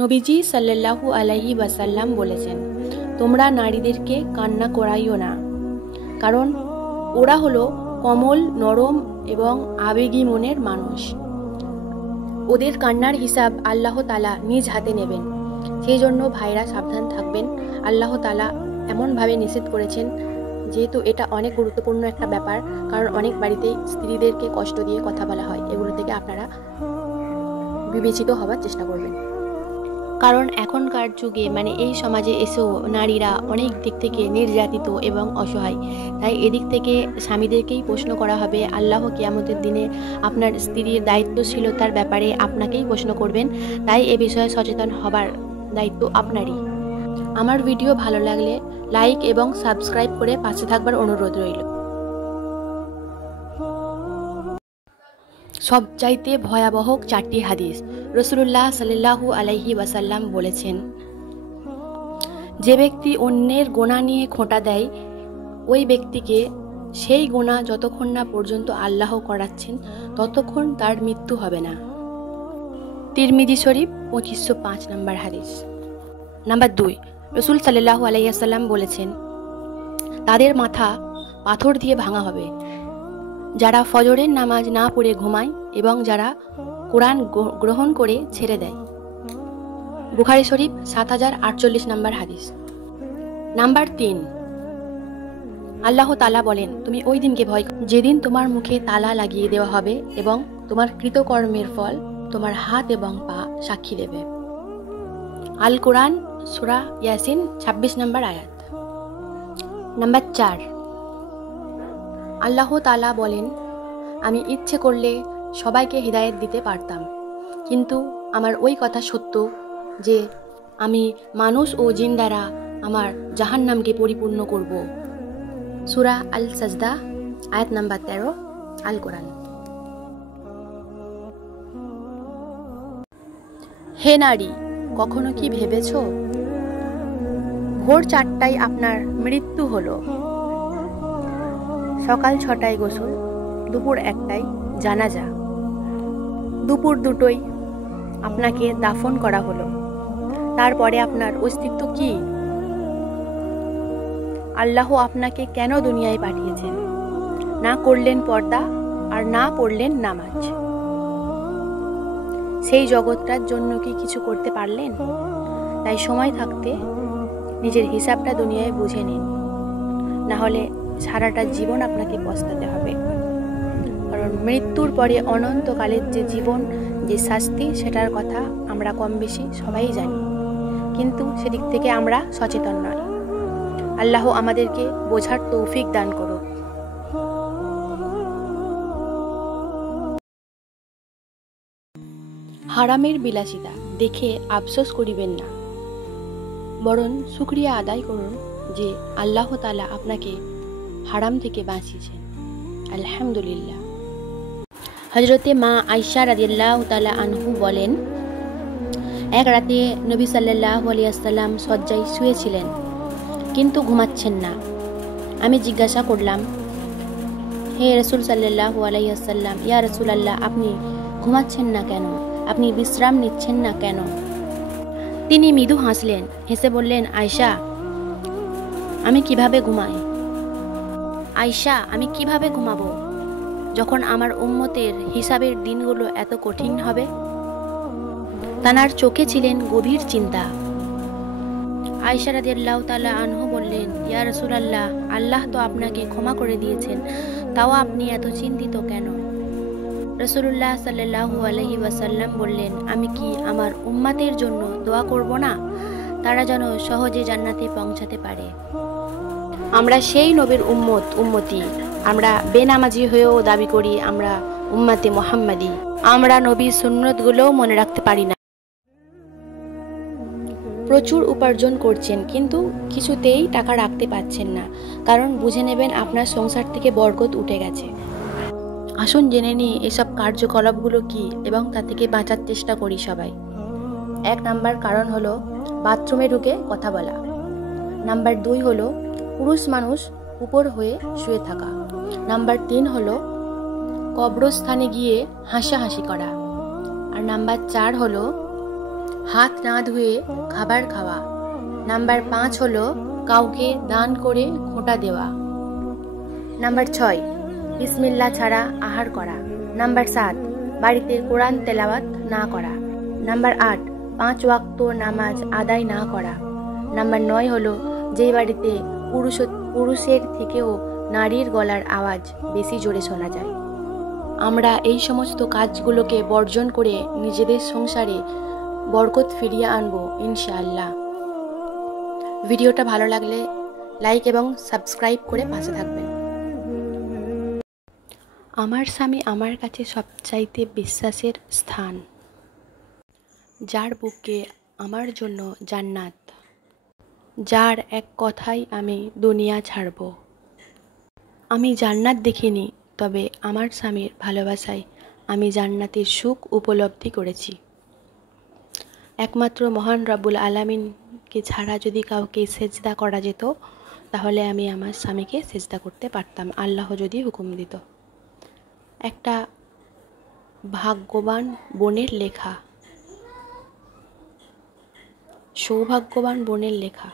নবীজি সাল্লাল্লাহু আলাইহি ওয়াসাল্লাম বলেছেন, তোমরা নারীদেরকে কান্না করাইও না, কারণ ওরা হলো কোমল, নরম এবং আবেগী মনের মানুষ। ওদের কান্নার হিসাব আল্লাহ তাআলা নিজ হাতে নেবেন। সেই জন্য ভাইরা সাবধান থাকবেন। আল্লাহ তাআলা এমনভাবে নিষেধ করেছেন, যেহেতু এটা অনেক গুরুত্বপূর্ণ একটা ব্যাপার, কারণ অনেক বাড়িতেই স্ত্রীদেরকে কষ্ট দিয়ে কথা বলা হয়। এগুলো থেকে আপনারা বিবেচিত হবার চেষ্টা করবেন, কারণ এখনকার যুগে এই সমাজে এসেও নারীরা অনেক দিক থেকে নির্যাতিত এবং অসহায়। তাই এদিক থেকে স্বামীদেরকেই প্রশ্ন করা হবে। আল্লাহ কিয়ামতের দিনে আপনার স্ত্রীর দায়িত্বশীলতার ব্যাপারে আপনাকেই প্রশ্ন করবেন। তাই এ বিষয়ে সচেতন হবার দায়িত্ব আপনারই। আমার ভিডিও ভালো লাগলে লাইক এবং সাবস্ক্রাইব করে পাশে থাকবার অনুরোধ রইল। সবচাইতে ভয়াবহ 4টি হাদিস। রাসূলুল্লাহ সাল্লাল্লাহু আলাইহি ওয়াসাল্লাম বলেছেন, যে ব্যক্তি অন্যের গুনাহ নিয়ে খোঁটা দেয়, ওই ব্যক্তিকে সেই গুনাহ যতক্ষণ না পর্যন্ত আল্লাহ করাচ্ছেন ততক্ষণ তার মৃত্যু হবে না। তিরমিজি শরীফ 2505 নম্বর হাদিস। নাম্বার 2, রাসূল সাল্লাল্লাহু আলাইহি ওয়াসাল্লাম বলেছেন, তাদের মাথা পাথর দিয়ে ভাঙা হবে যারা ফজরের নামাজ না পড়ে ঘুমায় এবং যারা কোরআন গ্রহণ করে ছেড়ে দেয়। বুখারী শরীফ 7048 নম্বর হাদিস। নাম্বার 3, আল্লাহ তাআলা বলেন, তুমি ওই দিনকে ভয় করো যেদিন তোমার মুখে তালা লাগিয়ে দেওয়া হবে এবং তোমার কৃতকর্মের ফল তোমার হাত এবং পা সাক্ষী দেবে। আল কোরআন সূরা ইয়াসিন 26 নম্বর আয়াত। নাম্বার 4, আল্লাহ তাআলা বলেন, আমি ইচ্ছে করলে সবাইকে হিদায়াত দিতে পারতাম, কিন্তু আমার ওই কথা সত্য যে আমি মানুষ ও জিন দ্বারা আমার জাহান্নামকে পরিপূর্ণ করব। সূরা আল সাজদা আয়াত নাম্বার 13, আল কোরআন। হে নারী, কখনো কি ভেবেছ ভোর 4টায় আপনার মৃত্যু হলো, সকাল 6টায় গোসল, দুপুর 1টায় জানাজা, দুপুর 2টোয় আপনাকে দাফন করা হলো, তারপরে আপনার অস্তিত্ব কি? আল্লাহ আপনাকে কেন দুনিয়ায় পাঠিয়েছেন? না করলেন পর্দা আর না পড়লেন নামাজ। সেই জগৎটার জন্য কি কিছু করতে পারলেন? তাই সময় থাকতে নিজের হিসাবটা দুনিয়ায় বুঝে নিন, না হলে সারাটা জীবন আপনাকে পস্তাতে হবে। কারণ মৃত্যুর পরে অনন্তকালের যে জীবন, যে শাস্তি, সেটার কথা আমরা কম বেশি সবাই জানি, কিন্তু সেদিক থেকে আমরা সচেতন নই। আল্লাহ আমাদেরকে বোঝার তৌফিক দান করুক। হারামের বিলাসিতা দেখে আফসোস করিবেন না, বরং শুকরিয়া আদায় করুন যে আল্লাহ তাআলা আপনাকে হারাম থেকে বাঁচিয়েছেন। আলহামদুলিল্লাহ। হযরতে মা আয়েশা রাদিয়াল্লাহু তাআলা আনহু বলেন, এক রাতে নবী সাল্লাল্লাহু আলাইহি ওয়াসাল্লাম শয্যায় শুয়েছিলেন, কিন্তু ঘুমাচ্ছেন না। আমি জিজ্ঞাসা করলাম, হে রাসূল সাল্লাল্লাহু আলাইহি ওয়াসাল্লাম, ইয়া রাসূলুল্লাহ, আপনি ঘুমাচ্ছেন না কেন? আপনি বিশ্রাম নিচ্ছেন না কেন? তিনি মৃদু হাসলেন, হেসে বললেন, আয়েশা, আমি কিভাবে ঘুমাই? আয়েশা, আমি কিভাবে ঘুমাবো যখন আমার উম্মতের হিসাবের দিনগুলো এত কঠিন হবে? তানার চোখে ছিলেন গভীর চিন্তা। আয়েশা রাদিয়াল্লাহু তাআলা আনহু বললেন, ইয়া রাসূলুল্লাহ, আল্লাহ তো আপনাকে ক্ষমা করে দিয়েছেন, তাও আপনি এত চিন্তিত কেন? রাসূলুল্লাহ সাল্লাল্লাহু আলাইহি ওয়াসাল্লাম বললেন, আমি কি আমার উম্মতের জন্য দোয়া করব না, তারা যেন সহজে জান্নাতে পৌঁছাতে পারে? আমরা সেই নবীর উম্মতি। আমরা বেনামাজি হয়েও দাবি করি আমরা উম্মতে মুহাম্মাদি। আমরা নবীর সুন্নতগুলোও মনে রাখতে পারি না। প্রচুর উপার্জন করছেন, কিন্তু কিছুতেই টাকা রাখতে পারছেন না, কারণ বুঝে নেবেন আপনার সংসার থেকে বরকত উঠে গেছে। আসুন জেনে নিই এসব কার্যকলাপগুলো কি এবং তা থেকে বাঁচার চেষ্টা করি সবাই। 1 নাম্বার কারণ হলো বাথরুমে ঢুকে কথা বলা। নাম্বার 2 হলো পুরুষ মানুষ উপর হয়ে শুয়ে থাকা। নাম্বার 3 হলো কবরস্থানে গিয়ে হাসাহাসি করা। আর নাম্বার 4 হলো হাত না ধুয়ে খাবার খাওয়া। নাম্বার 5 হলো কাউকে দান করে খোঁটা দেওয়া। নাম্বার 6 বিসমিল্লাহ ছাড়া আহার করা। নাম্বার 7 বাড়িতে কোরআন তেলাওয়াত না করা। নাম্বার 8 5 ওয়াক্ত নামাজ আদায় না করা। নাম্বার 9 হলো যেই বাড়িতে পুরুষের থেকেও নারীর গলার আওয়াজ বেশি জোরে শোনা যায়। আমরা এই সমস্ত কাজগুলোকে বর্জন করে নিজেদের সংসারে বরকত ফিরিয়ে আনবো ইনশাআল্লাহ। ভিডিওটা ভালো লাগলে লাইক এবং সাবস্ক্রাইব করে পাশে থাকবেন। আমার স্বামী আমার কাছে সবচাইতে বিশ্বাসের স্থান, যার বুকে আমার জন্য জান্নাত, যার এক কথাই আমি দুনিয়া ছাড়ব। আমি জান্নাত দেখিনি, তবে আমার স্বামীর ভালোবাসায় আমি জান্নাতের সুখ উপলব্ধি করেছি। একমাত্র মহান রব্বুল আলামিনকে ছাড়া যদি কাউকে সেজদা করা যেত, তাহলে আমি আমার স্বামীকে সেজদা করতে পারতাম, আল্লাহ যদি হুকুম দিত। একটা ভাগ্যবান বোনের লেখা, সৌভাগ্যবান বোনের লেখা।